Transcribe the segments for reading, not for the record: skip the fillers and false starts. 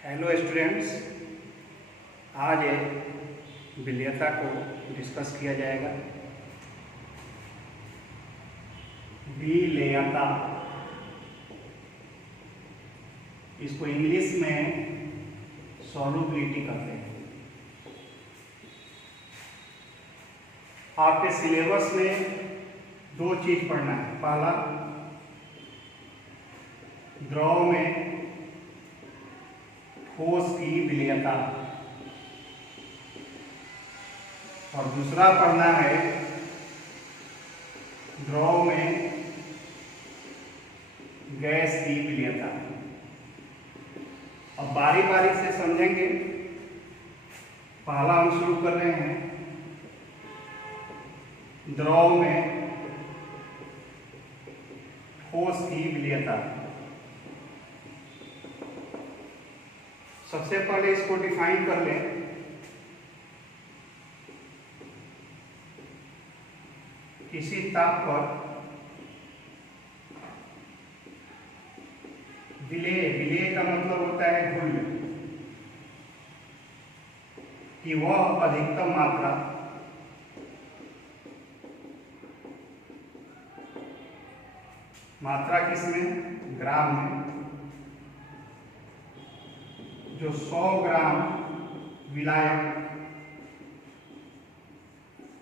Hello students, आज विलेयता को discuss किया जाएगा। विलेयता, इसको इंग्लिश में सॉल्युबिलिटी कहते हैं। आपके सिलेबस में दो चीज पढ़ना है। पहला, द्रव में ठोस की विलेयता, और दूसरा पढ़ना है द्रव में गैस की विलेयता। अब बारी बारी से समझेंगे। पहला हम शुरू कर रहे हैं द्रव में ठोस की विलेयता। सबसे पहले इसको डिफाइन कर लें। किसी ताप पर विलेय का मतलब होता है घुलना, कि वह अधिकतम मात्रा किसमें? ग्राम में। जो 100 ग्राम विलायक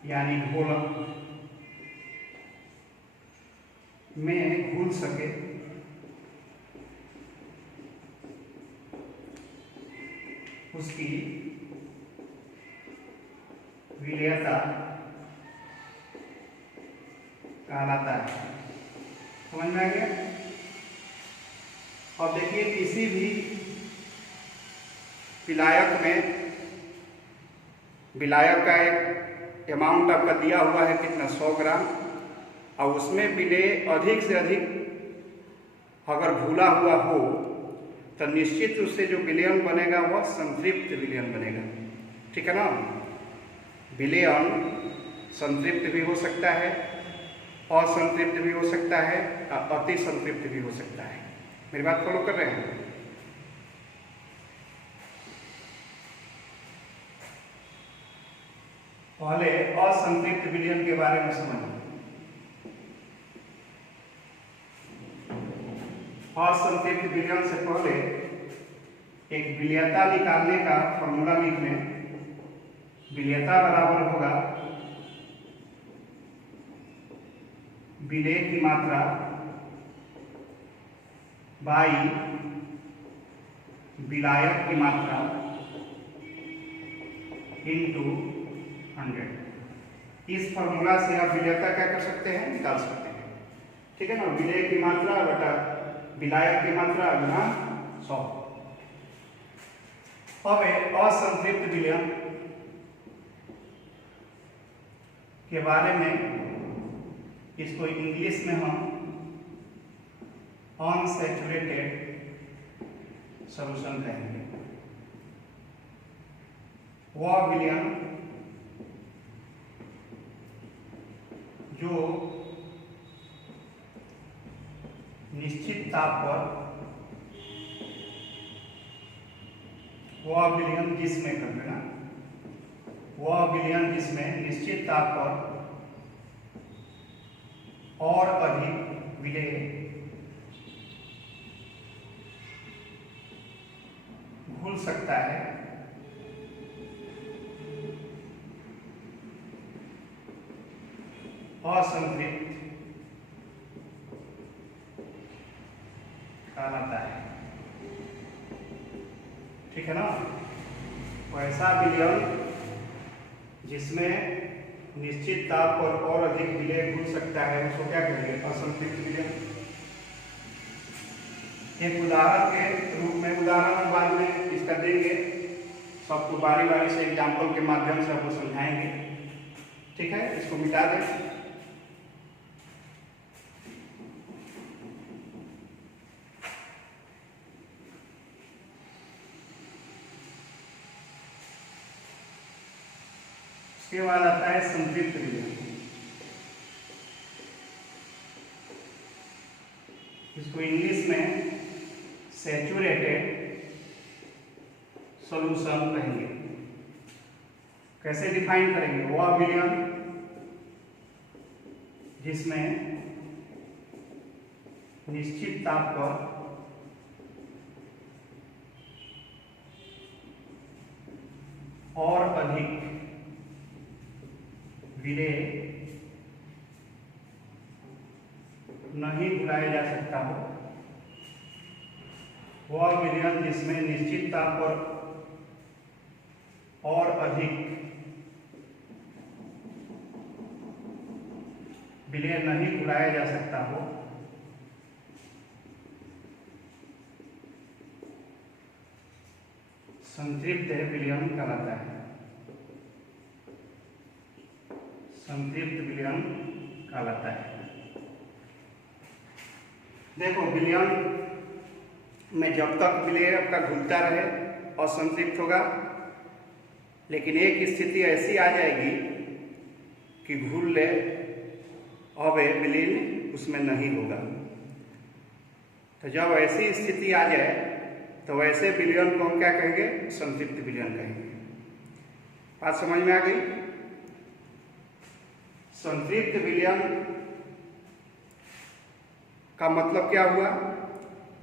यानी घोलक में घुल सके, उसकी विलेयता कहलाता है। समझ में आ गया? अब देखिए, किसी भी विलायक में विलायक का एक अमाउंट आपका दिया हुआ है, कितना? 100 ग्राम। और उसमें विलेय अधिक से अधिक अगर घुला हुआ हो तो निश्चित रूप से जो विलयन बनेगा वह संतृप्त विलयन बनेगा। ठीक है ना? विलयन संतृप्त भी हो सकता है, असंतृप्त भी हो सकता है, और अति संतृप्त भी हो सकता है। मेरी बात फॉलो कर रहे हैं? पहले असंतृप्त विलयन के बारे में समझें। असंतृप्त विलयन से पहले एक विलेयता निकालने का फॉर्मूला लिख लें। विलेयता बराबर होगा विलेय की मात्रा बाई विलायक की मात्रा इंटू 100। इस फॉर्मूला से आप विलेयता क्या कर सकते हैं? निकाल सकते हैं। ठीक है ना? विलेय की मात्रा बटा विलायक की मात्रा गुना 100। अब असंतृप्त विलयन के बारे में, इसको इंग्लिश में हम अनसैचुरेटेड सॉल्यूशन कहेंगे। वह विलयन जो निश्चित ताप पर, वह विलयन जिसमें कर देना, वह विलयन जिसमें निश्चित ताप पर और अधिक विलेय घुल सकता है, असंतृप्त कहलाता है। ठीक है ना? वैसा विलयन जिसमें निश्चित ताप पर और अधिक विलेय घुल सकता है, उसको क्या कहेंगे? असंतृप्त विलयन। एक उदाहरण के रूप में, उदाहरण हम बाद में इसका देंगे, सबको बारी बारी से एग्जाम्पल के माध्यम से आपको समझाएंगे। ठीक है? इसको मिटा दें। इसके बाद आता है संतृप्त विलयन। इसको इंग्लिश में सैचुरेटेड सॉल्यूशन कहेंगे। कैसे डिफाइन करेंगे? वह विलयन जिसमें निश्चित ताप पर और अधिक विलेय नहीं घुलाया जा सकता हो, वह विलयन जिसमें निश्चित ताप पर और अधिक विलय नहीं घुलाया जा सकता हो, संतृप्त विलयन कहलाता है। संतृप्त विलयन कहलाता है। देखो, विलयन में जब तक विलय आपका घुलता रहे असंतृप्त होगा, लेकिन एक स्थिति ऐसी आ जाएगी कि घुल ले, अब विलीन उसमें नहीं होगा। तो जब ऐसी स्थिति आ जाए तो वैसे विलयन को हम क्या कहेंगे? संतृप्त विलयन कहेंगे। बात समझ में आ गई? संतृप्त विलयन का मतलब क्या हुआ?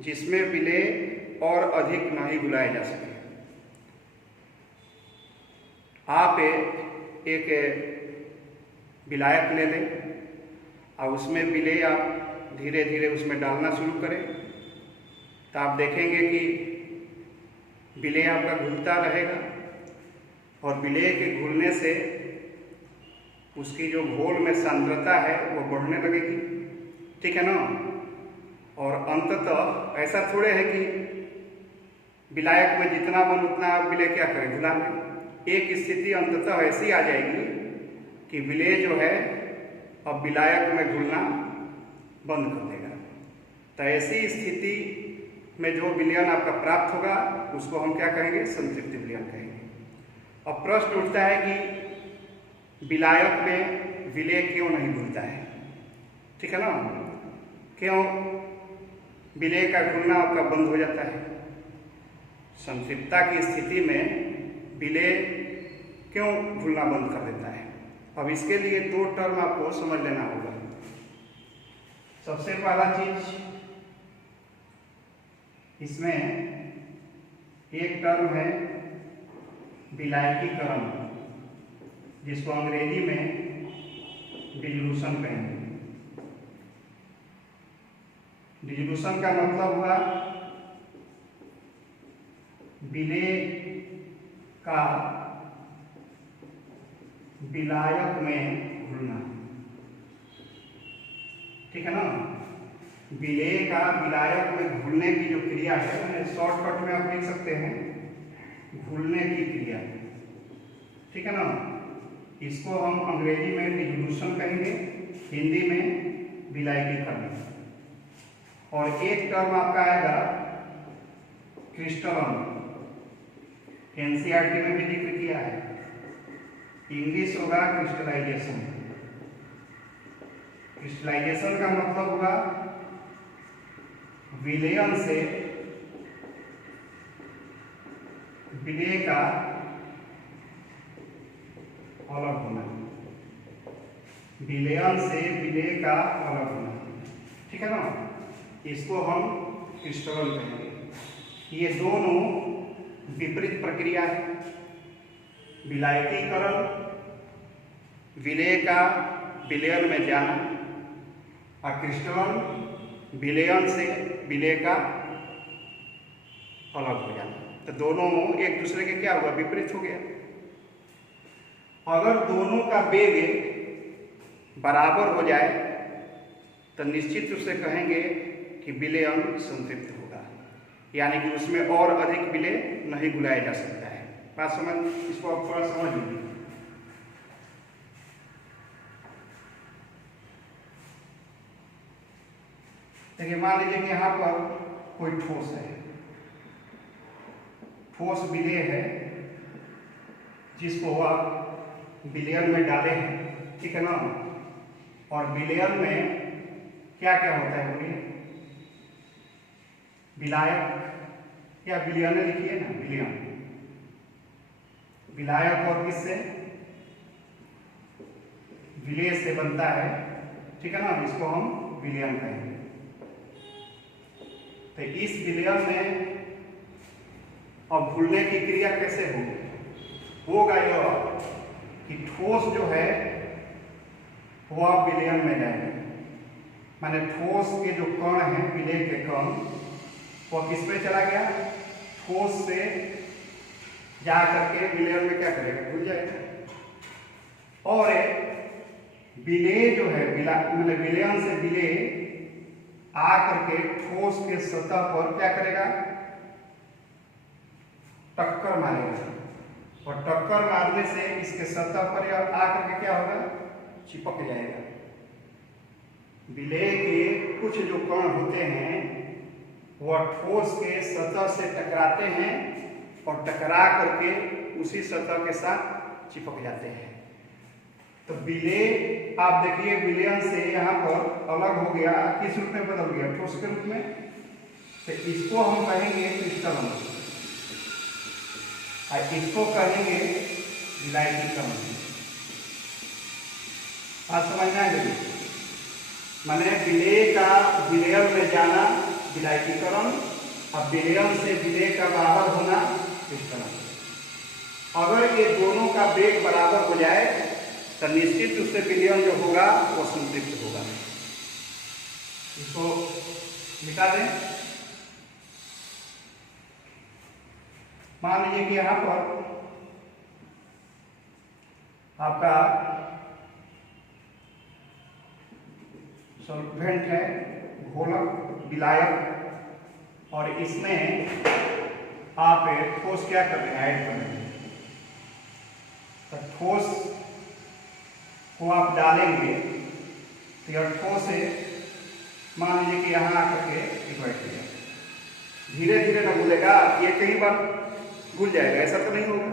जिसमें विलेय और अधिक नहीं घुलाए जा सके। आप एक विलायक ले लें और उसमें विलेय आप धीरे धीरे उसमें डालना शुरू करें, तो आप देखेंगे कि विलेय आपका घुलता रहेगा और विलेय के घुलने से उसकी जो घोल में सांद्रता है वो बढ़ने लगेगी। ठीक है ना? और अंततः ऐसा थोड़े है कि विलायक में जितना मन उतना आप विलेय क्या करें? घुला लें। एक स्थिति अंततः ऐसी आ जाएगी कि विलेय जो है अब विलायक में घुलना बंद कर देगा। तो ऐसी स्थिति में जो विलयन आपका प्राप्त होगा उसको हम क्या कहेंगे? संतृप्त विलयन कहेंगे। अब प्रश्न उठता है कि विलायक में विलेय क्यों नहीं घुलता है? ठीक है ना? क्यों विलेय का घुलना आपका बंद हो जाता है? संतृप्तता की स्थिति में विलेय क्यों घुलना बंद कर देता है? अब इसके लिए दो टर्म आपको समझ लेना होगा। सबसे पहला चीज, इसमें एक टर्म है विलायकीकरण, जिसको अंग्रेजी में डिल्यूशन कहेंगे। डिल्यूशन का मतलब हुआ विलेय का विलायक में घुलना। ठीक है ना? विलेय का विलायक में घुलने की जो क्रिया है, शॉर्टकट में आप लिख सकते हैं घुलने की क्रिया। ठीक है ना? इसको हम अंग्रेजी में डिल्यूशन कहेंगे, हिंदी में विलायकीकरण। और एक टर्म आपका आएगा क्रिस्टलन, एनसीईआरटी में भी जिक्र किया है। इंग्लिश होगा क्रिस्टलाइजेशन। क्रिस्टलाइजेशन का मतलब होगा विलयन से विलेय का अलग होना। विलयन से विलेय का अलग होना। ठीक है ना? इसको हम क्रिस्टलन कहेंगे। ये दोनों विपरीत प्रक्रिया है। विलायकीकरण विलेय का विलयन में जाना और क्रिस्टलन विलयन से विलेय का अलग हो जाना। तो दोनों एक दूसरे के क्या हुआ? विपरीत हो गया। अगर दोनों का वेग बराबर हो जाए तो निश्चित रूप से कहेंगे कि विलयन संतृप्त होगा, यानी कि उसमें और अधिक विलेय नहीं घुलाया जा सकता है। बात समझ? इसको आप थोड़ा समझ लीजिए। देखिए, मान लीजिए कि यहाँ पर कोई ठोस है, ठोस विलेय है जिसको आप विलयन में डाले हैं। ठीक है ना? और विलयन में क्या क्या होता है? बोलिए। विलायक या विलयन लिखिए ना, विलयन। विलायक और किससे, विलेय से बनता है, ठीक है ना, इसको हम विलयन कहेंगे। तो इस विलयन में अब घुलने की क्रिया कैसे होगा यह कि ठोस जो है वह विलयन में जाएगा, माने ठोस के जो कण हैं, विलेय के कण, वह किस पे चला गया, ठोस से जा करके विलयन में क्या करेगा, घुल जाएगा। और विलेय जो है मतलब विलयन से विलेय आ करके ठोस के सतह पर क्या करेगा, टक्कर मारेगा, और टक्कर मारने से इसके सतह पर यह आ करके क्या होगा, चिपक जाएगा। विलेय के कुछ जो कण होते हैं वह ठोस के सतह से टकराते हैं और टकरा करके उसी सतह के साथ चिपक जाते हैं। तो विलेय आप देखिए विलयन से यहाँ पर अलग हो गया, किस रूप में बदल गया, ठोस के रूप में। तो इसको हम कहेंगे क्रिस्टलन और इसको कहेंगे विलायकीकरण। बात समझ में आ गई, माने विलेय का विलयन में जाना विलायकीकरण, और विलयन से विलेय का बाहर होना क्रिस्टलन। अगर ये दोनों का वेग बराबर हो जाए तो निश्चित रूप से विलयन जो होगा वो संतृप्त होगा। इसको मिटा दें। मान लीजिए कि यहां पर आपका सॉल्वेंट है, घोलक, विलायक, और इसमें आप ठोस क्या कर रहे हैं, ऐड कर रहे हैं। तो ठोस को आप डालेंगे तो यह ठोस है, मान लीजिए कि यहाँ आकर के बैठ गया, धीरे धीरे न घुलेगा, ये कई बार घुल जाएगा, ऐसा तो नहीं होगा।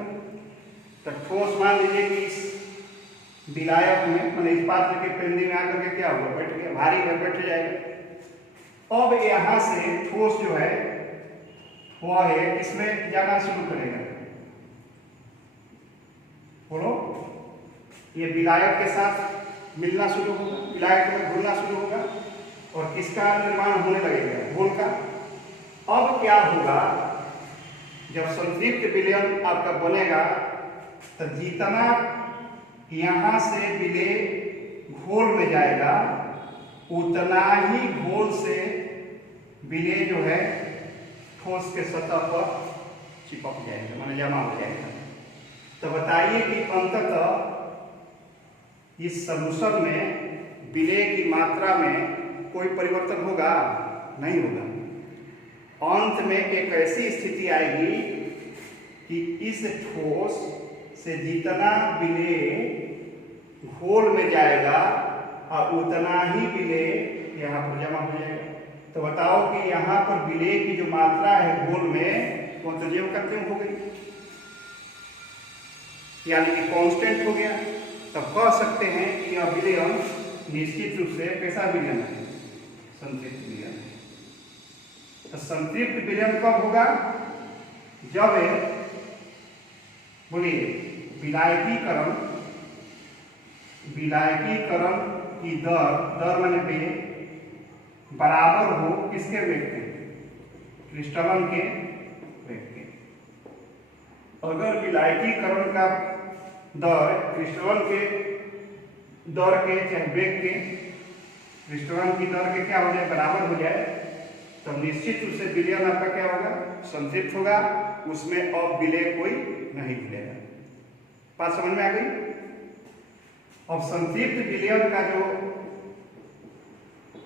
तो ठोस मान लीजिए कि इस विलायक में, मतलब इस पात्र के पेंदी में आकर के क्या हुआ, बैठ गया, भारी है, बैठ जाएगा। अब यहाँ से ठोस जो है वह है इसमें जाना शुरू करेगा, बोलो, ये विलायक के साथ मिलना शुरू होगा, विलायक में घुलना शुरू होगा और किसका निर्माण होने लगेगा, घोल का। अब क्या होगा, जब संतृप्त विलयन आपका बनेगा तो जितना यहाँ से विलेय घोल में जाएगा उतना ही घोल से विलेय जो है ठोस के सतह पर चिपक जाएगा, माने जमा हो जाएगा। तो बताइए कि अंततः इस सॉल्यूशन में विलेय की मात्रा में कोई परिवर्तन होगा, नहीं होगा। अंत में एक ऐसी स्थिति आएगी कि इस ठोस से जितना विलेय घोल में जाएगा और उतना ही विलेय यहाँ पर जमा हो जाएगा। तो बताओ कि यहाँ पर विलेय की जो मात्रा है घोल में वो तो ज्यों का त्यों हो गई, यानी कि कांस्टेंट हो गया। तब कह सकते हैं कि यह विलयन निश्चित रूप से कैसा विलयन है, संतृप्त विलयन है। तो संतृप्त विलयन कब होगा, जब बोलिए विलायकीकरण की दर माने वेग बराबर हो किसके वेग के, क्रिस्टलन के वेग के। अगर विलायकीकरण का दर क्रिस्टलन के दर के चाहे वेग के, क्रिस्टलन की दर के क्या हो जाए, बराबर हो जाए, तो निश्चित रूप से विलयन आपका क्या होगा, संतृप्त होगा, उसमें अब विलेय कोई नहीं मिलेगा। बात समझ में आ गई। अब संतृप्त विलयन का जो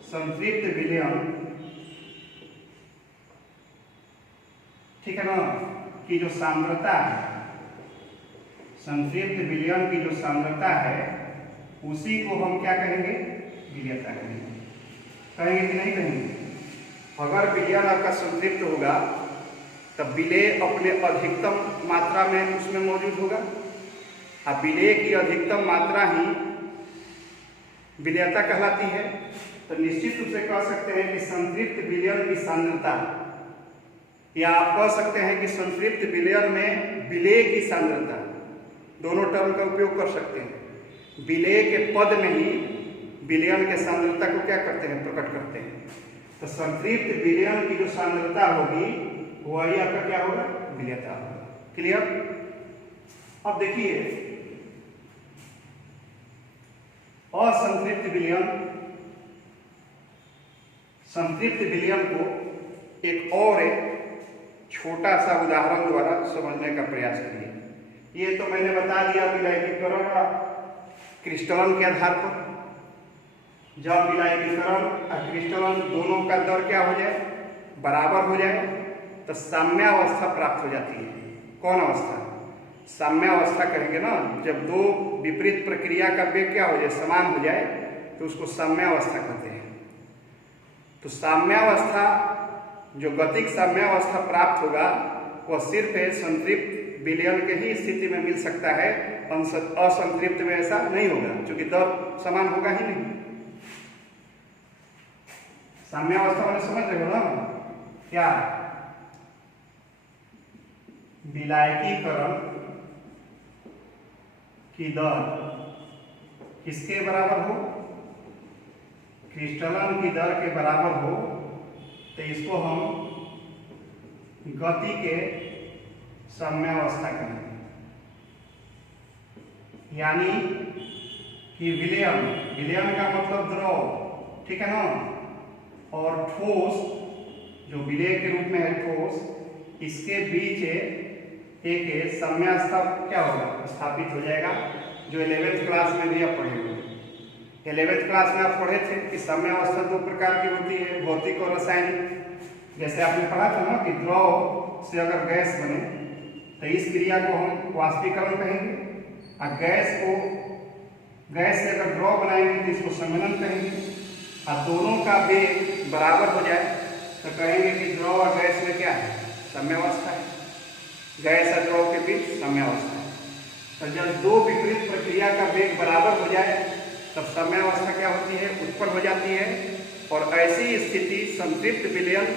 संतृप्त विलयन, ठीक है ना, की जो सांद्रता है, संतृप्त विलयन की जो सांद्रता है उसी को हम क्या कहेंगे, विलयता कहेंगे। कहेंगे कि नहीं कहेंगे। अगर विलयन आपका संतृप्त होगा तब विलेय अपने अधिकतम मात्रा में उसमें मौजूद होगा, और विलेय की अधिकतम मात्रा ही विलयता कहलाती है। तो निश्चित रूप से कह सकते हैं कि संतृप्त विलयन की सांद्रता, या आप कह सकते हैं कि संतृप्त विलयन में विलेय की सांद्रता, दोनों टर्म का उपयोग कर सकते हैं। विलेय के पद में ही विलयन के सांद्रता को क्या करते हैं, प्रकट करते हैं। तो संतृप्त विलयन की जो सांद्रता होगी वही आपका क्या होगा, विलेयता होगा। क्लियर। अब देखिए असंतृप्त विलयन, संतृप्त विलयन को एक और छोटा सा उदाहरण द्वारा समझने का प्रयास करिए। ये तो मैंने बता दिया विलायकीकरण क्रिस्टलन के आधार पर। जब विलायकीकरण और क्रिस्टलन दोनों का दर क्या हो जाए, बराबर हो जाए, तो साम्यावस्था प्राप्त हो जाती है। कौन अवस्था, साम्यावस्था कहेंगे ना, जब दो विपरीत प्रक्रिया का वेग क्या हो जाए, समान हो जाए, तो उसको साम्यावस्था कहते हैं। तो साम्यावस्था, जो गतिक साम्यावस्था प्राप्त होगा वह सिर्फ संतृप्त विलयन के ही स्थिति में मिल सकता है, असंतृप्त में ऐसा नहीं होगा, क्योंकि दर समान होगा ही नहीं। साम्यावस्था वाले समझ रहे हो ना क्या, विलायकीकरण की दर किसके बराबर हो, क्रिस्टलन की दर के बराबर हो, तो इसको हम गति के साम्यावस्था कहेंगे। यानी कि विलयन, विलयन का मतलब द्रव, ठीक है ना, और ठोस जो विलेय के रूप में है ठोस, इसके बीच एक साम्यावस्था क्या होगा, स्थापित हो जाएगा, जो 11th क्लास में भी आप पढ़ेंगे। 11th क्लास में आप पढ़े थे कि साम्यावस्था दो प्रकार की होती है, भौतिक और रासायनिक। जैसे आपने पढ़ा था ना कि द्रव से अगर गैस बने तो इस क्रिया को हम वाष्पीकरण कहेंगे, और गैस से अगर द्रव बनाएंगे तो इसको सम्मिलन कहेंगे। और दोनों का वेग बराबर हो जाए तो कहेंगे कि द्रव और गैस में क्या है, साम्यावस्था है। गैस और द्रव के बीच साम्यावस्था है। तो जब दो विपरीत प्रक्रिया का वेग बराबर हो जाए तब साम्यावस्था क्या होती है, उत्पन्न हो जाती है। और ऐसी स्थिति संतृप्त विलयन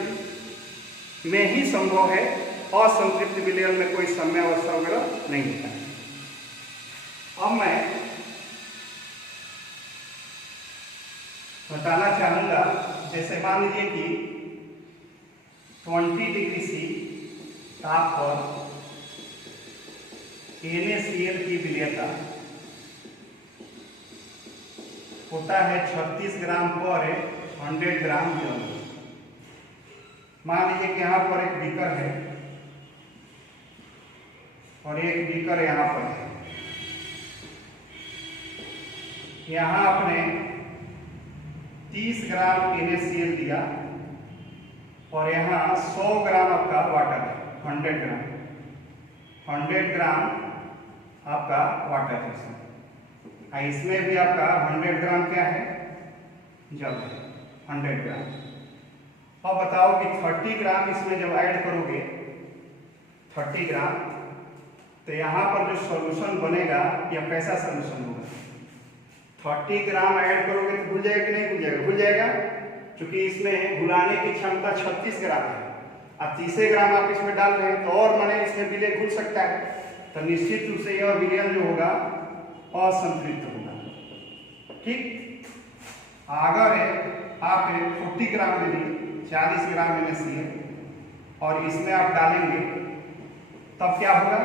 में ही संभव है, असंतृप्त विलयन में कोई साम्यावस्था वगैरह नहीं होता है। अब मैं बताना चाहूंगा, जैसे मान लीजिए कि 20 डिग्री सी ताप पर NaCl की विलयता होता है 36 ग्राम पर 100 ग्राम जल। मान लीजिए कि यहाँ पर एक बीकर है और एक बीकर यहाँ पर है। यहाँ आपने 30 ग्राम NaCl दिया और यहाँ 100 ग्राम आपका वाटर है, 100 ग्राम आपका वाटर है इसमें। इसमें भी आपका 100 ग्राम क्या है, जल है, 100 ग्राम। अब बताओ कि 30 ग्राम इसमें जब ऐड करोगे, 30 ग्राम, तो यहाँ पर जो सॉल्यूशन बनेगा यह कैसा सॉल्यूशन होगा। 30 ग्राम ऐड करोगे तो घुल जाएगा कि नहीं घुल जाएगा, घुल जाएगा, क्योंकि इसमें घुलाने की क्षमता 36 ग्राम है। अब 30 ग्राम आप इसमें डाल रहे हैं तो और माने इसमें विलय घुल सकता है। तो निश्चित रूप से यह विलयन जो होगा असंतृप्त होगा। ठीक, अगर आप 40 ग्राम ले लीजिए, 40 ग्राम NaCl, और इसमें आप डालेंगे तब क्या होगा,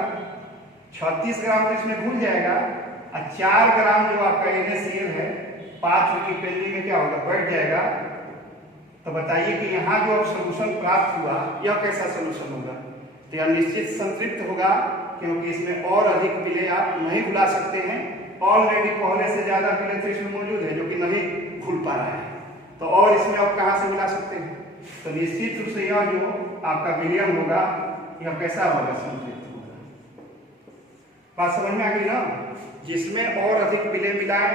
36 ग्राम तो इसमें घुल जाएगा, और 4 ग्राम जो आपका NaCl है 5 की पेल्ली में क्या होगा, बैठ जाएगा। तो बताइए कि यहाँ जो अब सोल्यूशन प्राप्त हुआ यह कैसा सोल्यूशन होगा। तो यह निश्चित संतृप्त होगा, क्योंकि इसमें और अधिक विलय आप नहीं घुला सकते हैं। ऑलरेडी पहले से ज्यादा विलय तो इसमें मौजूद है जो कि नहीं घुल पा रहा है, तो और इसमें आप कहाँ से मिला सकते हैं। तो निश्चित रूप से यह जो आपका विलयन होगा यह कैसा होगा, संतृप्त होगा। बात समझ में आ गई ना। जिसमें और अधिक विलय मिलाए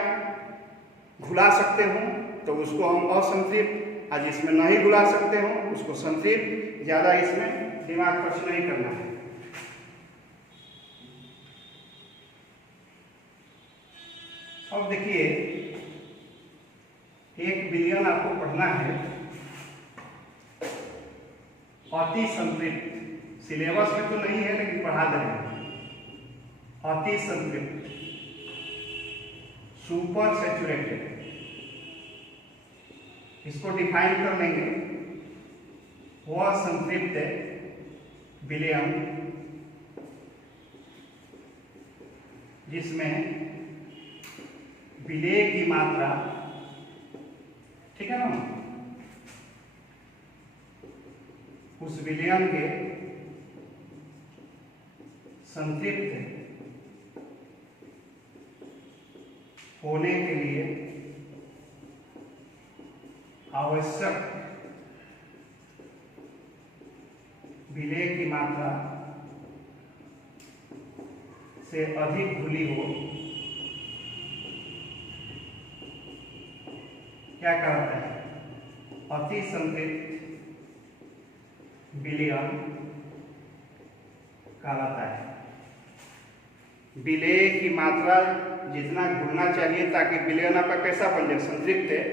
घुला सकते हो तो उसको हम असंतृप्त, और जिसमें नहीं घुला सकते हो उसको संतृप्त। ज्यादा इसमें दिमाग खर्च नहीं करना है। अब देखिए, एक विलयन आपको पढ़ना है अति संतृप्त। सिलेबस में तो नहीं है लेकिन पढ़ा देंगे। अति संतृप्त, सुपर सैचुरेटेड, इसको डिफाइन कर लेंगे। वह संतृप्त विलयन जिसमें विलेय की मात्रा, ठीक है ना, उस विलयन के संतृप्त होने के लिए आवश्यक विलेय की मात्रा से अधिक घुली हो, क्या कहता है, अति संतृप्त विलयन कहलाता है। विलेय की मात्रा जितना घुलना चाहिए ताकि विलयन आपका कैसा बन जाए, संतृप्त है,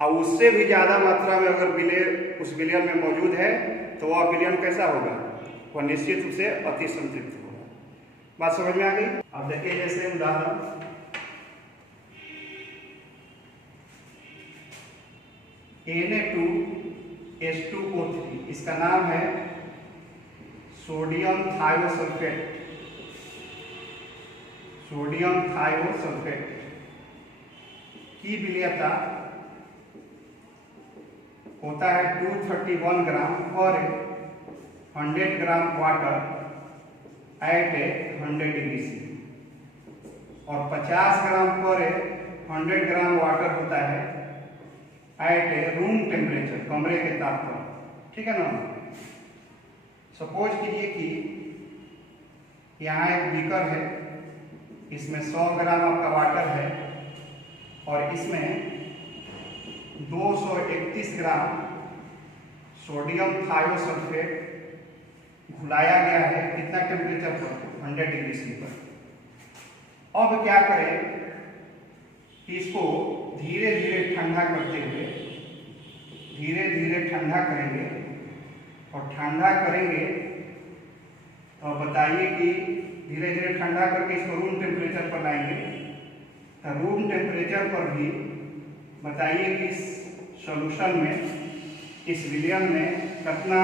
और उससे भी ज्यादा मात्रा में अगर विलेय उस विलयन में मौजूद है तो वह विलयन कैसा होगा, वह निश्चित रूप से अति संतृप्त होगा। बात समझ में आ गई। अब देखिए जैसे उदाहरण, Na2H2O3, इसका नाम है सोडियम थायोसल्फेट। सोडियम थायोसल्फेट की विलेयता होता है 231 ग्राम पर 100 gram water at 100 degree C, और 50 ग्राम पर 100 ग्राम वाटर होता है एट रूम टेम्परेचर, कमरे के तापमान, ठीक है ना। सपोज कीजिए कि यहाँ एक बीकर है, इसमें 100 ग्राम आपका वाटर है और इसमें 231 ग्राम सोडियम थायोसल्फेट घुलाया गया है, कितना टेम्परेचर पर, 100 डिग्री सी पर। अब क्या करें कि इसको धीरे धीरे ठंडा करते हुए, धीरे धीरे ठंडा करेंगे, और ठंडा करेंगे तो बताइए कि धीरे धीरे ठंडा करके इसको रूम टेम्परेचर पर लाएंगे, तो रूम टेम्परेचर पर भी बताइए कि इस सॉल्यूशन में, इस विलयन में कितना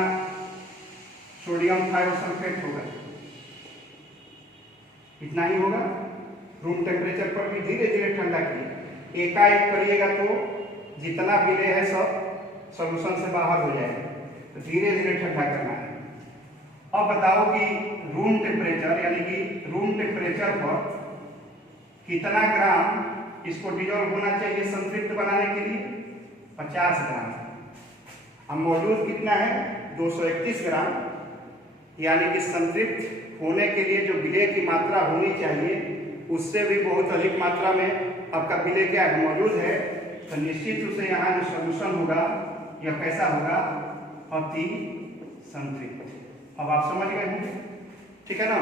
सोडियम थायोसल्फेट होगा, इतना ही होगा। रूम टेम्परेचर पर भी धीरे धीरे ठंडा किए, एकाएक करिएगा तो जितना विलेय है सब सॉल्यूशन से बाहर हो जाएगा, तो धीरे धीरे ठंडा करना है। अब बताओ कि रूम टेम्परेचर, यानी कि रूम टेम्परेचर पर कितना ग्राम इसको डिजोल्व होना चाहिए संतृप्त बनाने के लिए, 50 ग्राम। अब मौजूद कितना है, 231 ग्राम, यानी कि संतृप्त होने के लिए जो विलेय की मात्रा होनी चाहिए उससे भी बहुत अधिक मात्रा में आपका विलेय क्या है, मौजूद है। तो निश्चित रूप से यहाँ जो सॉल्यूशन होगा यह कैसा होगा, अति संतृप्त। अब आप समझ गए होंगे, ठीक है ना।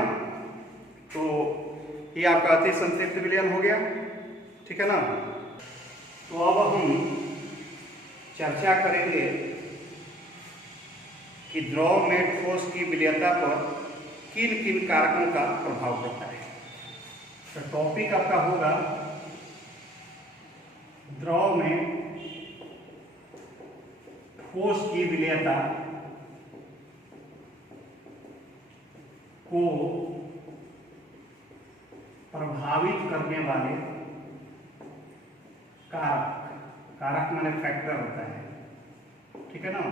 तो ये आपका अति संतृप्त विलयन हो गया, ठीक है ना। तो अब हम चर्चा करेंगे कि द्रव में ठोस की विलयता पर किन किन कारकों का प्रभाव पड़ता है। तो टॉपिक आपका होगा द्रव में ठोस की विलयता को प्रभावित करने वाले कारक, कारक माने फैक्टर होता है, ठीक है ना।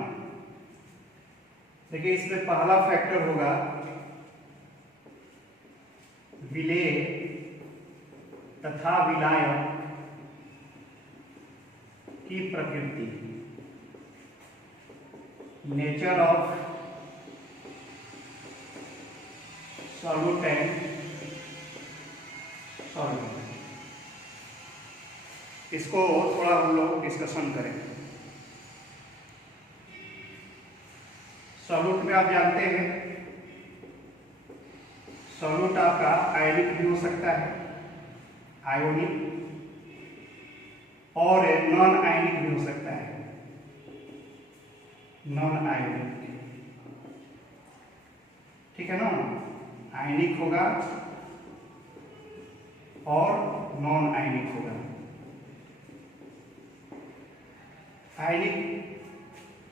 देखिए इसमें पहला फैक्टर होगा विलेय तथा विलायक की प्रकृति, नेचर ऑफ सॉल्यूटेंट सॉल्यूट। इसको थोड़ा हम लोग डिस्कशन करेंगे। सॉल्यूट में आप जानते हैं सॉल्यूट आपका आयनिक भी हो सकता है, आयोनिक, और नॉन आयनिक भी हो सकता है, नॉन आयनिक, ठीक है ना। आयनिक होगा और नॉन आयनिक होगा। आयनिक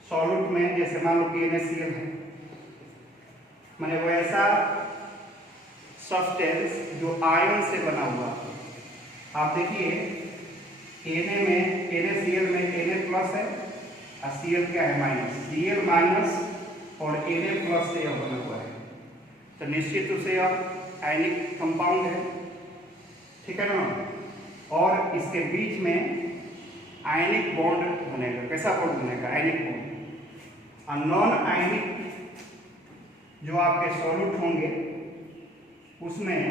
सॉल्यूट में जैसे मान लो कि NaCl है, माने वो ऐसा सब्सटेंस जो आयन से बना हुआ। आप देखिए Na में NaCl में Na+ है और Cl क्या है माइनस, Cl माइनस और Na+ से यह बना हुआ है, तो निश्चित रूप से यह आयनिक कंपाउंड है, ठीक है ना। और इसके बीच में आयनिक बॉन्ड बनेगा। कैसा बॉन्ड बनेगा? Ionic bond. और नॉन आयनिक जो आपके सॉल्यूट होंगे उसमें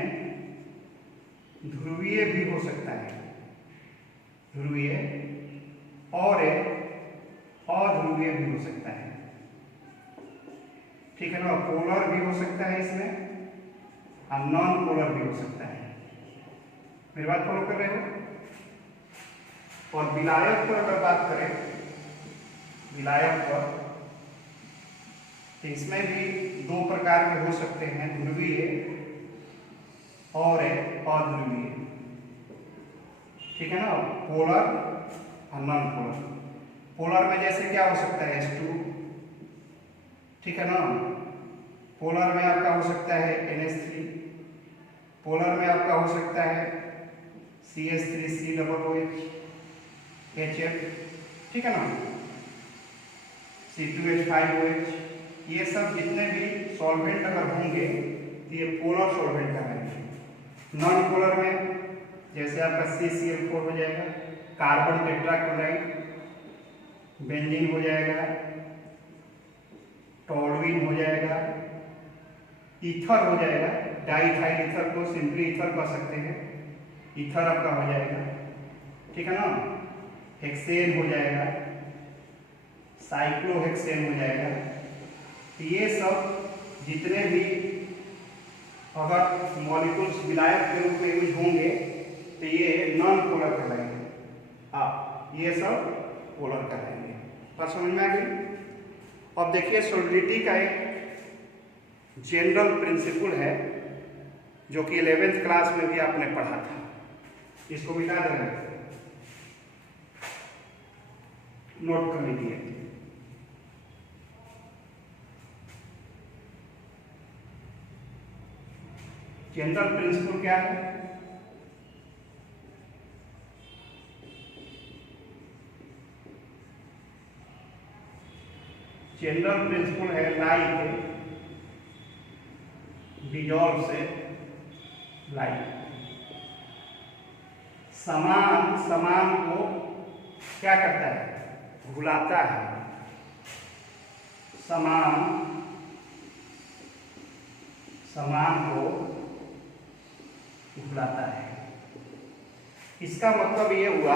ध्रुवीय भी हो सकता है, ध्रुवीय और अध्रुवीय भी हो सकता है, ठीक है ना। पोलर भी हो सकता है इसमें और नॉन पोलर भी हो सकता है। मेरी बात फॉलो कर रहे हो? और विलायक पर अगर बात करें, विलायक पर, तो इसमें भी दो प्रकार के हो सकते हैं, ध्रुवीय और अध्रुवीय, ठीक है ना। पोलर और नॉन पोलर। पोलर में जैसे क्या हो सकता है? H2, ठीक है ना। पोलर में आपका हो सकता है NH3, पोलर में आपका हो सकता है CH3COOH, HF, ठीक है ना, C2H5OH। ये सब जितने भी सॉल्वेंट अगर होंगे तो ये पोलर सॉल्वेंट कहलाएंगे। नॉन पोलर में जैसे आपका CCl4 हो जाएगा, कार्बन टेट्राक्लोराइड, बेंजीन हो जाएगा, टॉलुइन हो जाएगा, ईथर हो जाएगा, डाइथाइल ईथर को सिंपली ईथर कह सकते हैं, ईथर आपका हो जाएगा, ठीक है ना। हेक्सेन हो जाएगा, साइक्लोहेक्सेन हो जाएगा। तो ये सब जितने भी अगर मॉलिक्यूल्स विलायक के रूप में यूज होंगे तो ये नॉन पोलर कहलाएंगे, ये सब पोलर कहलाएंगे। बात समझ में आ गई? अब देखिए सॉलिडिटी का एक जनरल प्रिंसिपल है जो कि 11th क्लास में भी आपने पढ़ा था, इसको मिटा देना, नोट कर लीजिए। जनरल प्रिंसिपल क्या है? जनरल प्रिंसिपल है लाइक डिजॉल्व से लाइक, समान समान को क्या करता है? घुलाता है। समान समान को घुलाता है। इसका मतलब ये हुआ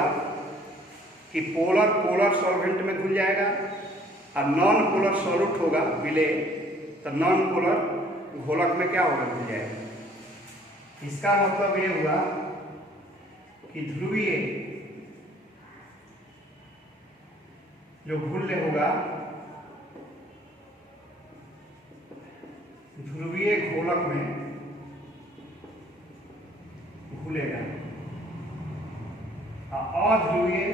कि पोलर पोलर सॉल्वेंट में घुल जाएगा और नॉन पोलर सॉल्यूट होगा मिले तो नॉन पोलर घोलक में क्या होगा? घुल जाएगा। इसका मतलब ये हुआ कि ध्रुवीय जो घुल्य होगा, ध्रुवीय घोलक में घुलेगा, अध्रुवीय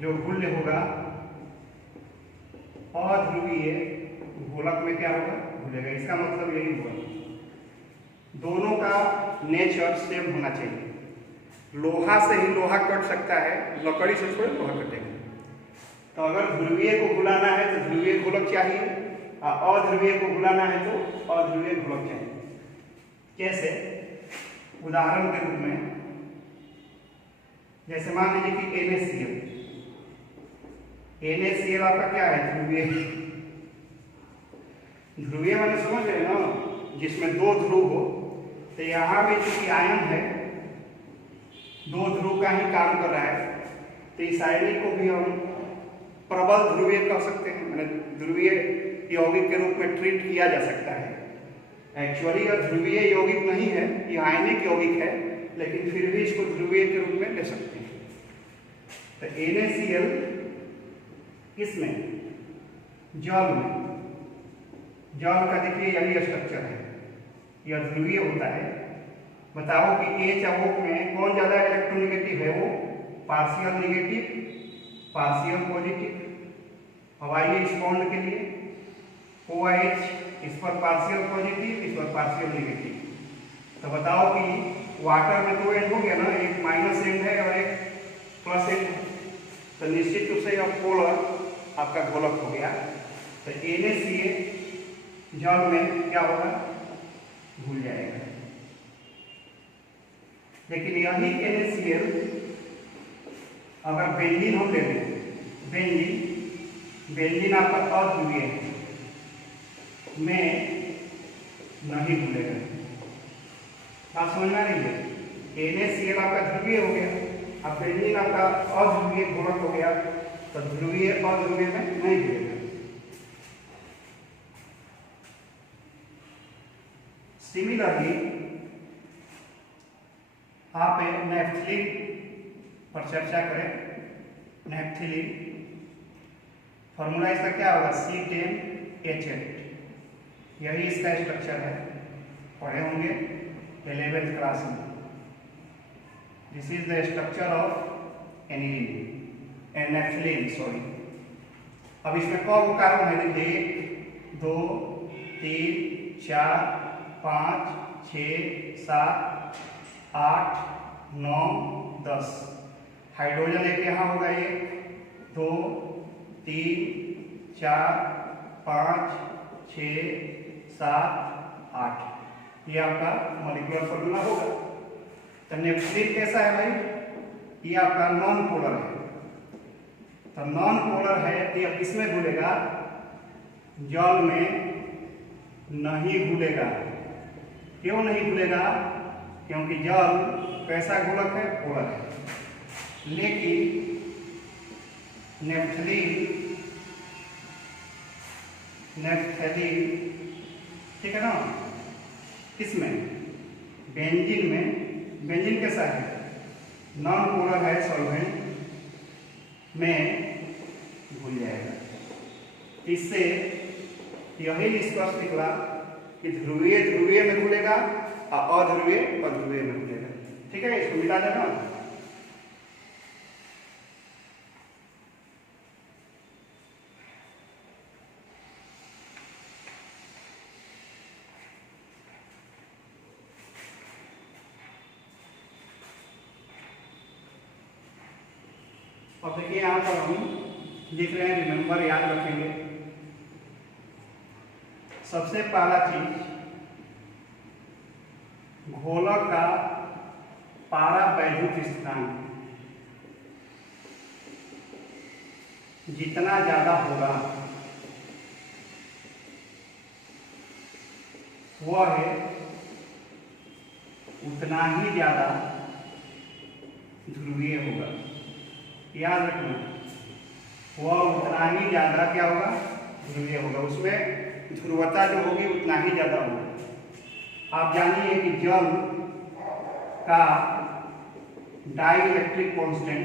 जो घुल्य होगा अध्रुवीय घोलक में क्या होगा? घुलेगा। इसका मतलब यही हुआ दोनों का नेचर सेम होना चाहिए। लोहा से ही लोहा कट सकता है, लकड़ी से थोड़े लोहा कटेगा। तो अगर ध्रुवीय को घुलाना है तो ध्रुवीय घोलक चाहिए और अध्रुवीय को घुलाना है तो अध्रुवीय घोलक चाहिए। कैसे? उदाहरण के रूप में जैसे मान लीजिए कि NaCl, NaCl आपका क्या है? ध्रुवीय। ध्रुवीय मैंने समझ रहे ना, जिसमें दो ध्रुव हो। तो यहाँ भी चूंकि आयन है, दो ध्रुव का ही काम कर रहा है, तो इस आयनिक को भी हम प्रबल ध्रुवीय कह सकते हैं, मैंने ध्रुवीय यौगिक के रूप में ट्रीट किया जा सकता है। एक्चुअली यह ध्रुवीय यौगिक नहीं है, यह आयनिक यौगिक है, लेकिन फिर भी इसको ध्रुवीय के रूप में ले सकते हैं। तो NaCl किसमें? जल में। जल का देखिए यही स्ट्रक्चर है, यह ध्रुवीय होता है, बताओ कि H अवोक में कौन ज्यादा इलेक्ट्रोनेगेटिव है, वो पार्शियल नेगेटिव पार्शियल पॉजिटिव। अब आइए इस बॉन्ड के लिए OH, इस पर पार्शियल पॉजिटिव, इस पर पार्शियल नेगेटिव। तो बताओ कि वाटर में दो एंड हो गया ना, एक माइनस एंड है और एक प्लस एंड है, तो निश्चित रूप से अब पोलर आपका गोलक हो गया। तो NaCl जल में क्या होगा, घुल जाएगा। लेकिन यही NaCl अगर बेंजीन हम ले लें, बेंजीन आपका अध्रुवीय है, में नहीं घुलेगा। बात समझ में आ रही है? NaCl आपका ध्रुवीय हो गया, अब बेंजीन आपका अध्रुवीय गोलक हो गया, तो ध्रुवीय अध्रुवीय में नहीं घुलेगा। सिमिलरली आप नेफ्थलीन पर चर्चा करें। नेफ्थलीन फॉर्मूला इसका क्या होगा, C10H8, यही इसका स्ट्रक्चर है, पढ़े होंगे 11th क्लास में। This is the structure of aniline naphthalene, sorry. अब इसमें कौन कार्बन है, देखिए 1 2 3 4 5 6 7 8 9 10। हाइड्रोजन एक यहाँ होगा, 1 2 3 4 5 6 7 8, ये आपका मॉलिक्यूलर फॉर्मूला होगा। तो नेफ्थलीन कैसा है भाई, ये आपका नॉन पोलर है। तो नॉन पोलर है तो यह किसमें घुलेगा, जल में नहीं घुलेगा। क्यों नहीं घुलेगा, क्योंकि जल कैसा गोलक है, पोलर है। लेकिन नेफ्थलीन ठीक है ना, किसमें, बेंजीन में। बेंजीन कैसा है, नॉन पोलर है, सॉल्वेंट में घुल जाएगा। इससे यही निष्कर्ष निकला कि ध्रुवीय ध्रुवीय में घुलेगा और अध्रुवीय अध्रुवीय में घुलेगा। ठीक है, इसको मिला देना। अब देखिए यहाँ पर हम लिख रहे हैं, रिमेंबर याद रखेंगे। सबसे पहला चीज, घोलक का पारावैद्युत स्थिरांक जितना ज्यादा होगा वह है उतना ही ज्यादा ध्रुवीय होगा। याद रखना, वह उतना ही ज्यादा क्या होगा, ध्रुवीय होगा। उसमें ध्रुवता जो होगी उतना ही ज्यादा होगा। आप जानिए कि जल का डाइइलेक्ट्रिक कांस्टेंट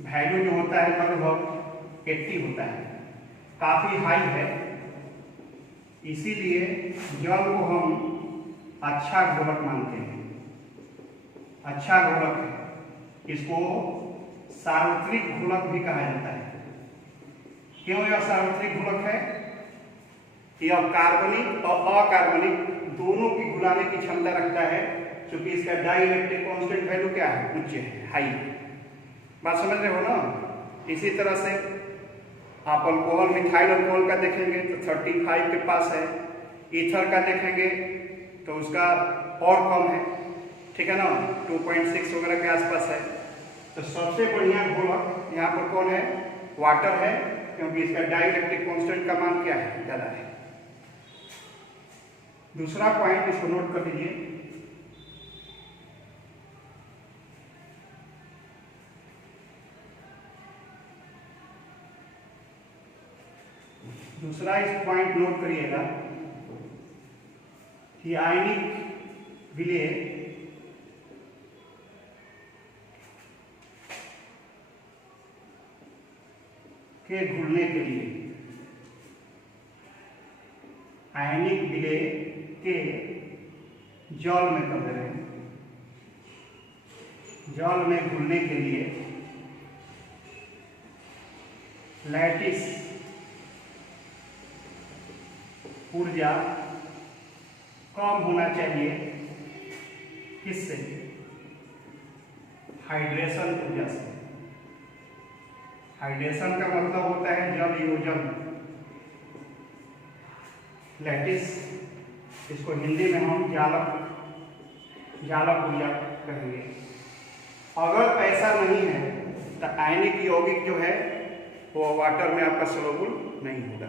वैल्यू जो होता है लगभग 80 होता है, काफी हाई है। इसीलिए जल को हम अच्छा घोलक मानते हैं, अच्छा घोलक है। इसको सार्वत्रिक घोलक भी कहा जाता है। क्यों यह सार्वत्रिक घोलक है, यह कार्बनिक और अकार्बनिक दोनों की घुलाने की क्षमता रखता है, क्योंकि इसका डाइइलेक्ट्रिक कांस्टेंट वैल्यू क्या है, उच्च है, हाई है। बात समझ रहे हो ना। इसी तरह से आप अल्कोहल, मिथाइल अल्कोहल का देखेंगे तो 35 के पास है। ईथर का देखेंगे तो उसका और कम है, ठीक है ना, 2.6 वगैरह के आसपास है। तो सबसे बढ़िया घोलक यहाँ पर कौन है, वाटर है, क्योंकि इसका डाइइलेक्ट्रिक कांस्टेंट का मान क्या है, ज्यादा है। दूसरा पॉइंट इसको नोट कर लीजिए, दूसरा इस पॉइंट नोट करिएगा कि आयनिक विलेय के घुलने के लिए, आयनिक विलेय के जल में कर दे रहे हैं। जल में घुलने के लिए लैटिस ऊर्जा कम होना चाहिए, किससे? हाइड्रेशन ऊर्जा से। हाइड्रेशन का मतलब होता है जल योजन। लैटिस, इसको हिंदी में हम जालक ऊर्जा कहेंगे। अगर ऐसा नहीं है तो आयनिक यौगिक जो है वो वाटर में आपका सोलुबल नहीं होगा।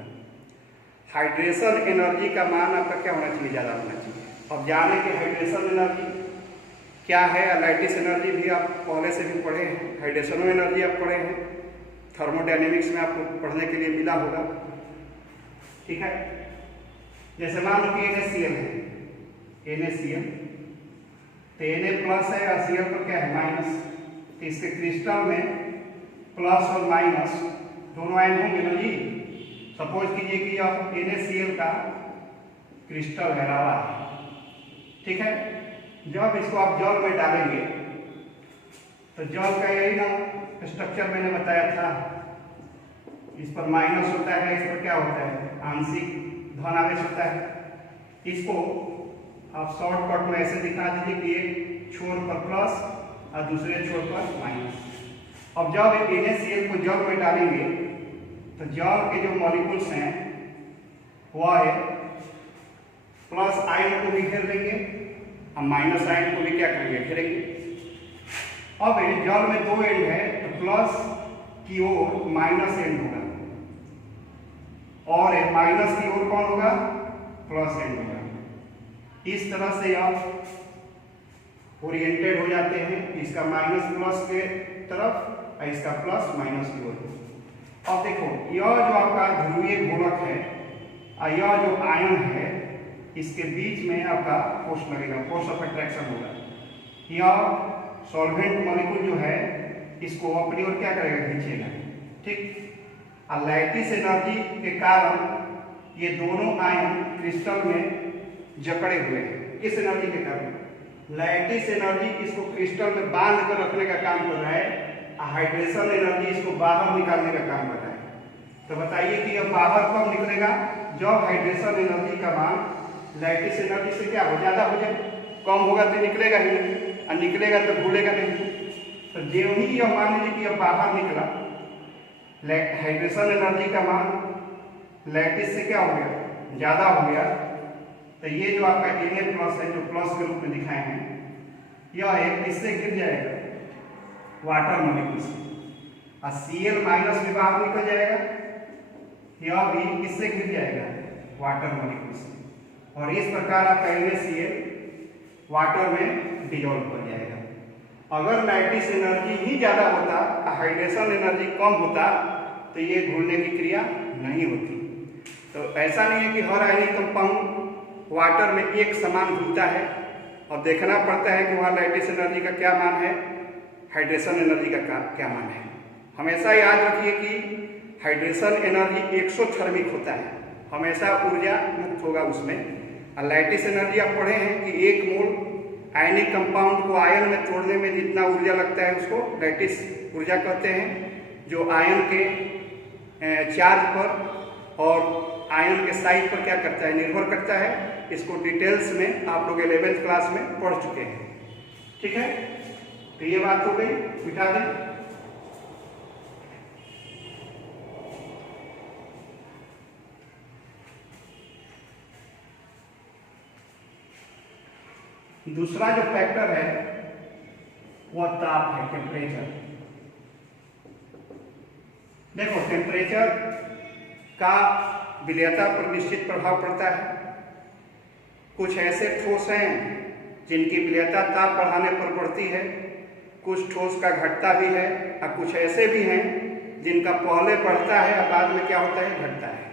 हाइड्रेशन एनर्जी का मान आपका क्या होना चाहिए? ज़्यादा होना चाहिए। अब जाने कि हाइड्रेशन एनर्जी क्या है, लैटिस एनर्जी भी आप पहले से भी पढ़े हैं, हाइड्रेशनो एनर्जी आप पढ़े हैं, थर्मोडायनेमिक्स में आपको पढ़ने के लिए मिला होगा। ठीक है, जैसे मान लो कि NaCl है, NaCl तो Na प्लस है और Cl पर क्या है? माइनस। तो इसके क्रिस्टल में प्लस और माइनस दोनों आयन होंगे ना जी। सपोज कीजिए कि अब NaCl का क्रिस्टल है, लावा है, ठीक है। जब इसको आप जल में डालेंगे तो जल का यही ना स्ट्रक्चर मैंने बताया था, इस पर माइनस होता है, इस पर क्या होता है? आंशिक धनावेश होता है। इसको आप शॉर्टकट में ऐसे दिखा दीजिए कि एक छोर पर प्लस और दूसरे छोर पर माइनस। अब जब NaCl को जल में डालेंगे तो जल के जो मॉलिक्यूल्स हैं वह है प्लस आयन को भी घेर लेंगे और माइनस आयन को भी क्या करेंगे? घेरेंगे। अब जल में दो एंड है तो प्लस की ओर माइनस एंड होगा और माइनस की ओर कौन होगा? प्लस एंड होगा। इस तरह से आप ओरिएंटेड हो जाते हैं, इसका माइनस प्लस के तरफ और इसका प्लस माइनस की ओर। अब देखो, यह जो आपका ध्रुवीय गोलक है और यह जो आयन है, इसके बीच में आपका फोर्स लगेगा, फोर्स ऑफ अट्रैक्शन होगा। यह सॉल्वेंट मॉलिक्यूल जो है इसको अपनी ओर क्या करेगा? खींचेगा, ठीक। और लैटिस एनर्जी के कारण ये दोनों आयन क्रिस्टल में जकड़े हुए हैं। किस एनर्जी के कारण? लैटिस एनर्जी इसको क्रिस्टल में बांध कर रखने का काम कर रहा है, हाइड्रेशन एनर्जी इसको बाहर निकालने का काम कर रहा है। तो बताइए कि यह बाहर कब निकलेगा? जब हाइड्रेशन एनर्जी का मान लैटिस एनर्जी से क्या हो? ज़्यादा हो जाए। कम होगा तो निकलेगा ही नहीं, और निकलेगा तो भूलेगा नहीं। तो जो ही यह मान लीजिए कि यह बाहर निकला, हाइड्रेशन एनर्जी का मान लैटिस से क्या हो गया? ज़्यादा हो गया। तो ये जो आपका Na प्लस है, जो प्लस के रूप में दिखाए हैं, यह एक किससे गिर जाएगा? वाटर मॉलिक्यूल से। और Cl माइनस भी बाहर निकल जाएगा, यह भी किससे गिर जाएगा? वाटर मॉलिक्यूल से। और इस प्रकार आपका NaCl वाटर में डिजोल्व हो जाएगा। अगर लैटिस एनर्जी ही ज़्यादा होता, हाइड्रेशन एनर्जी कम होता, तो ये घुलने की क्रिया नहीं होती। तो ऐसा नहीं है कि हर आयनिक कंपाउंड वाटर में एक समान घुलता है, और देखना पड़ता है कि वहाँ लैटिस एनर्जी का क्या मान है, हाइड्रेशन एनर्जी का क्या मान है। हमेशा याद रखिए कि हाइड्रेशन एनर्जी एक्सोथर्मिक होता है, हमेशा ऊर्जा मुक्त होगा उसमें। और लैटिस एनर्जी आप पढ़े हैं कि एक मोल आयनिक कंपाउंड को आयन में तोड़ने में जितना ऊर्जा लगता है उसको लैटिस ऊर्जा कहते हैं, जो आयन के चार्ज पर और आयन के साइज पर क्या करता है? निर्भर करता है। इसको डिटेल्स में आप लोग 11th क्लास में पढ़ चुके हैं, ठीक है। तो ये बात हो गई, मिटा दें। दूसरा जो फैक्टर है वह ताप है, टेम्परेचर। देखो, टेम्परेचर का विलेयता पर निश्चित प्रभाव पड़ता है। कुछ ऐसे ठोस हैं जिनकी विलेयता ताप बढ़ाने पर बढ़ती है, कुछ ठोस का घटता भी है, और कुछ ऐसे भी हैं जिनका पहले बढ़ता है और बाद में क्या होता है? घटता है।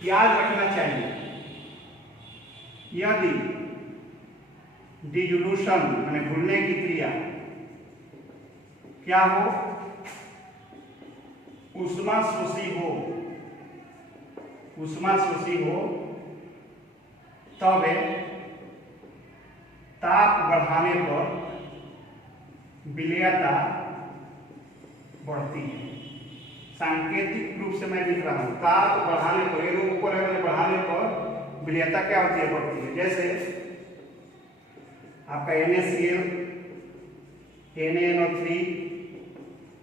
याद रखना चाहिए, यदि डिसोल्यूशन माने घुलने की क्रिया क्या हो? ऊष्मा शोषी हो, ऊष्मा शोषी हो, तब ताप बढ़ाने पर विलेयता बढ़ती है। सांकेतिक रूप से मैं लिख रहा हूँ, ताप बढ़ाने पर, ये ऊपर है, मैंने बढ़ाने पर विलेयता क्या होती है? बढ़ती है। जैसे आपका NaCl, NaNO3,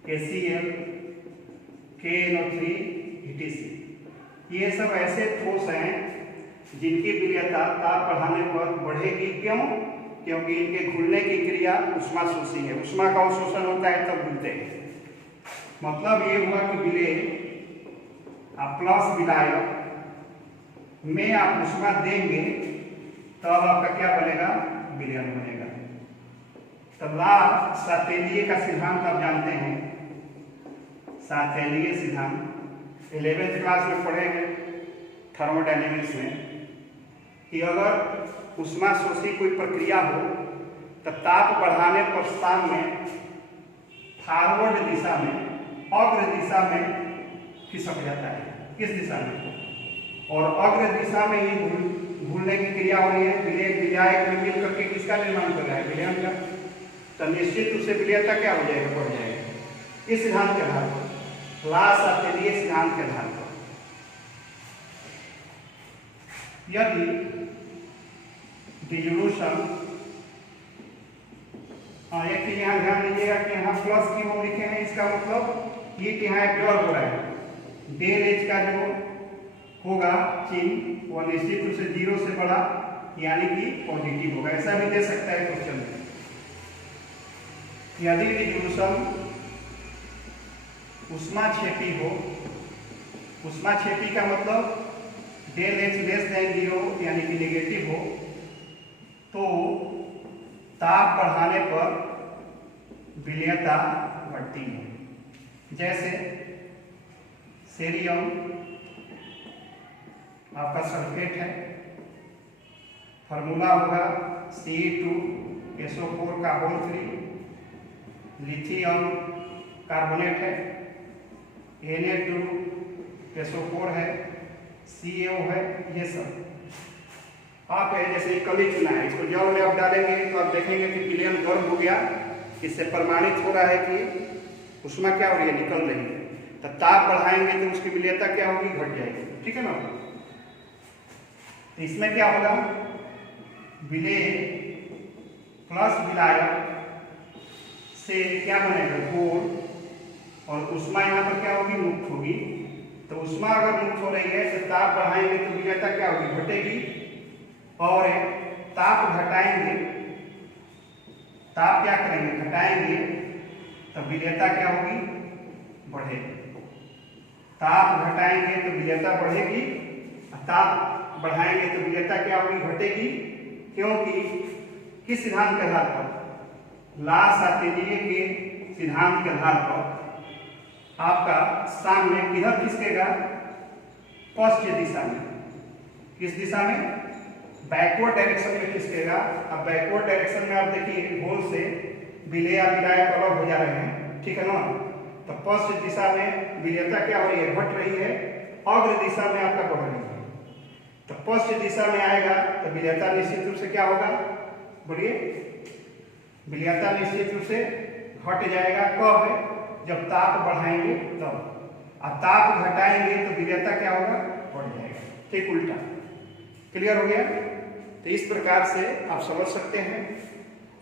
KCl, KNO3, EtC, ये सब ऐसे ठोस हैं जिनकी विलेयता ताप बढ़ाने पर बढ़ेगी। क्यों? क्योंकि इनके घुलने की क्रिया ऊष्मा शोषी है। ऊष्मा का अवशोषण होता है तब घुलते हैं। मतलब ये हुआ कि विलेय प्लस विलायक में आप ऊष्मा देंगे तब आपका क्या बनेगा? विलयन बनेगा। तो ला सातेलिए का सिद्धांत आप जानते हैं, सातेलिए सिद्धांत 11th क्लास में पढ़ेंगे थर्मोडायनेमिक्स में, कि अगर ऊष्मा शोषी कोई प्रक्रिया हो तो ताप बढ़ाने पर सामने फॉरवर्ड दिशा में, अग्र दिशा में खिसक जाता है। किस दिशा में? और अग्र दिशा में ही घूमने की क्रिया हो रही है। विलेय विलायक में मिल करके किसका निर्माण कर रहा है? विलयन का। तो निश्चित रूप से विलेयता क्या हो जाएगा? बढ़ जाएगा। इस सिद्धांत के आधार पर, ला सातेलिए सिद्धांत के आधार पर, यदि डिसोल्यूशन, एक चीज यहाँ ध्यान दीजिएगा कि यहाँ प्लस क्यों हम लिखे हैं, इसका मतलब हीट यहाँ एब्जॉर्ब हो रहा है। डेल एच का जो होगा चिन्ह वो निश्चित रूप से 0 से बड़ा यानी कि पॉजिटिव होगा। ऐसा भी दे सकता है क्वेश्चन में। यदि डिसोल्यूशन ऊष्माक्षेपी हो, ऊष्माक्षेपी का मतलब डेल एच लेस देन 0 यानी कि नेगेटिव हो, तो ताप बढ़ाने पर विलेयता बढ़ती है। जैसे सेरियम आपका सल्फेट है, फार्मूला होगा Ce2SO4 का होल 3, लिथियम कार्बोनेट है, Na2SO4 है, CaO है। ये सब आप है जैसे कली चुना है, इसको जल में आप डालेंगे तो आप देखेंगे कि विलयन गर्म हो गया। इससे प्रमाणित हो रहा है कि ऊष्मा क्या हो रही है? निकल रही है। तो ताप बढ़ाएंगे तो उसकी विलेयता क्या होगी? घट जाएगी। ठीक है ना? तो इसमें क्या होगा? विलेय प्लस विलायक से क्या बनेगा? घोल, और ऊष्मा यहाँ पर क्या होगी? मुक्त होगी। तो ऊष्मा अगर मुक्त हो रही है तो ताप बढ़ाएंगे तो विलेयता क्या होगी? घटेगी। और ताप घटाएंगे, ताप क्या करेंगे? घटाएंगे, तो विलेयता क्या होगी? बढ़ेगी। ताप घटाएंगे तो विलेयता बढ़ेगी, ताप बढ़ाएंगे तो विलेयता क्या होगी? घटेगी। क्योंकि किस सिद्धांत के आधार पर? ला सातेलिए के सिद्धांत के आधार पर आपका सामने किधर खिसकेगा? पश्चिम दिशा में। किस दिशा में? बैकवर्ड डायरेक्शन में खिसकेगा। अब बैकवर्ड डायरेक्शन में आप देखिए घोल से विलेय विलायक अलग हो जा रहे हैं। ठीक है ना? तो पश्चिम दिशा में विलेयता क्या हो रही है? घट रही है। अग्र दिशा में आपका बढ़ रही है। तो पश्चिम दिशा में आएगा तो विलेयता निश्चित रूप से क्या होगा? बोलिए। विलेयता निश्चित रूप से घट जाएगा। कब? जब ताप बढ़ाएंगे तब। और ताप घटाएंगे तो विलेयता क्या होगा? बढ़ जाएगा। ठीक उल्टा। क्लियर हो गया? तो इस प्रकार से आप समझ सकते हैं।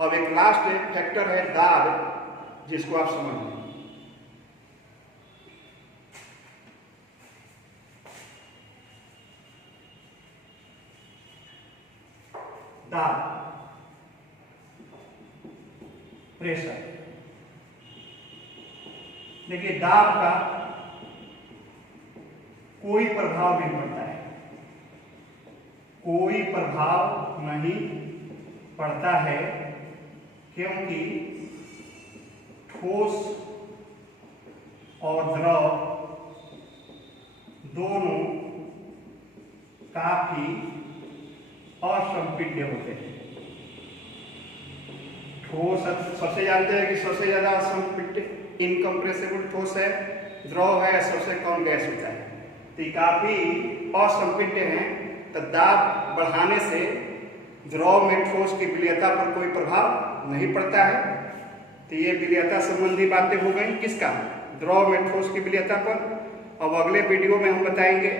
अब एक लास्ट फैक्टर है दाब, जिसको आप समझ लें। दाब, प्रेशर। देखिए दाब का कोई प्रभाव नहीं पड़ता है, कोई प्रभाव नहीं पड़ता है, क्योंकि ठोस और द्रव दोनों काफी असंपीड्य होते हैं। ठोस सबसे जानते हैं कि सबसे ज्यादा असंपीड्य इनकम्प्रेसिबल ठोस है, द्रव है, सबसे कम गैस होता है। तो ये काफी असंपीड्य हैं। तो दाब बढ़ाने से द्रव में ठोस की विलयता पर कोई प्रभाव नहीं पड़ता है। तो ये विलयता संबंधी बातें हो गई किसका, द्रव में ठोस की विलयता पर। अब अगले वीडियो में हम बताएंगे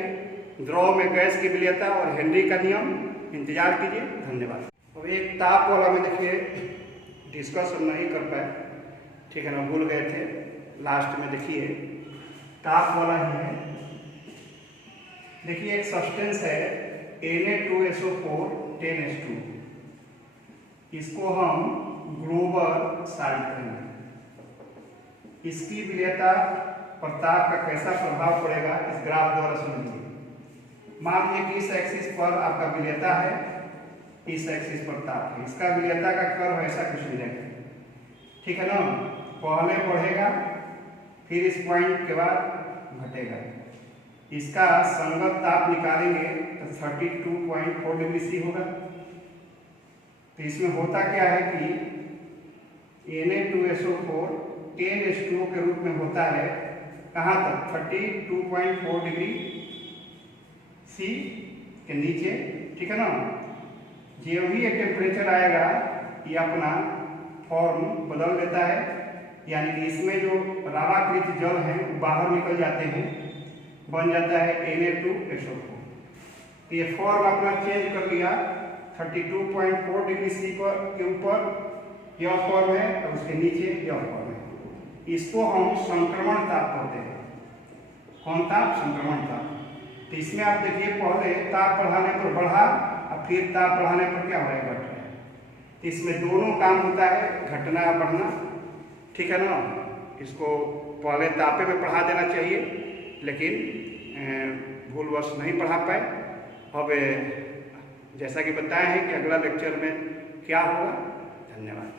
द्रव में गैस की विलयता और हेनरी का नियम। इंतजार कीजिए, धन्यवाद। अब एक ताप वाला में देखिए डिस्कस हम नहीं कर पाए, ठीक है ना, भूल गए थे। लास्ट में देखिए ताप वाला ही है। देखिए एक सब्सटेंस है Na2SO4 10H2, इसको हम ग्लोबल साल्ट करेंगे। इसकी विलयता पर ताप का कैसा प्रभाव पड़ेगा इस ग्राफ द्वारा समझिए। मान लीजिए कि इस एक्सिस पर आपका विलयता है, इस एक्सिस पर ताप है। इसका विलयता का कर्व ऐसा कुछ मिलेगा, ठीक है ना। पहले बढ़ेगा, फिर इस पॉइंट के बाद घटेगा। इसका संगत ताप निकालेंगे तो 32.4 डिग्री सी होगा। तो इसमें होता क्या है कि Na2SO4 10H2O के रूप में होता है कहाँ तक, 32.4 डिग्री सी के नीचे, ठीक है ना। जो भी ये टेम्परेचर आएगा ये अपना फॉर्म बदल देता है, यानी कि इसमें जो रावाकृत जल हैं बाहर निकल जाते हैं, बन जाता है Na2SO4। ये फॉर्म अपना चेंज कर लिया, 32.4 डिग्री सी पर के ऊपर यह फॉर्म है और उसके नीचे यह फॉर्म है। इसको हम संक्रमण ताप कहते हैं। कौन ताप, संक्रमण ताप। तो इसमें आप देखिए पहले ताप बढ़ाने पर बढ़ा और फिर ताप बढ़ाने पर क्या हो रहा है, घट रहा है। तो इसमें दोनों काम होता है, घटना या बढ़ना, ठीक है ना। इसको पहले तापे में बढ़ा देना चाहिए, लेकिन भूलवश नहीं पढ़ा पाए। अब जैसा कि बताया है कि अगला लेक्चर में क्या होगा। धन्यवाद।